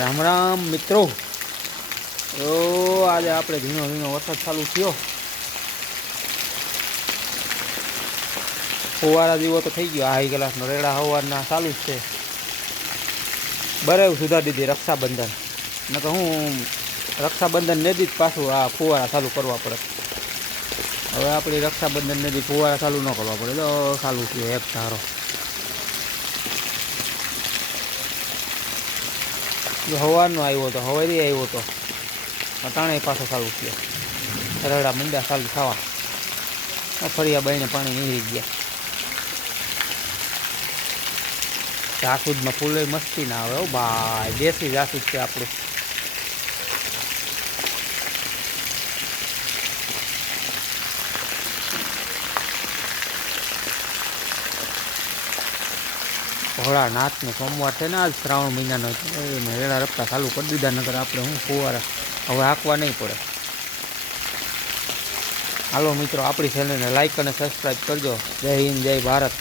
રામ રામ મિત્રો। તો આજે આપણે ધીનો ધીનો વરસાદ ચાલુ થયો। ફુવારા જેવો તો થઈ ગયો। હાઈ ક્લાસનો રેડા સવારના ચાલુ જ છે। બરાબર સુધારી દીધી રક્ષાબંધન, ન તો હું રક્ષાબંધન નદી જ પાછું આ ફુવારા ચાલુ કરવા પડે। હવે આપણી રક્ષાબંધન નદી ફુવારા ચાલુ ન કરવા પડે તો ચાલુ થયો એક ધારો। સવારનો આવ્યો હતો, સવારે આવ્યો હતો, અટાણે પાછો ચાલુ થયો। રેડા મંડ્યા ચાલુ થવા, ફરિયા બાઈને પાણી નીકળી ગયા। જાસૂદમાં ફૂલે મસ્તી ના આવે હો ભાઈ, દેશી જાસૂદ છે આપણું। ભોળા નાથનો સોમવાર છે ને આજ, શ્રાવણ મહિનાનો એને રેડા રપતા ચાલુ કરી દીધા, નકર આપણે હું ફુવારા હવે હાંકવા નહીં પડે। હાલો મિત્રો, આપણી ચેનલને લાઈક અને સબસ્ક્રાઈબ કરજો। જય હિન્દ, જય ભારત।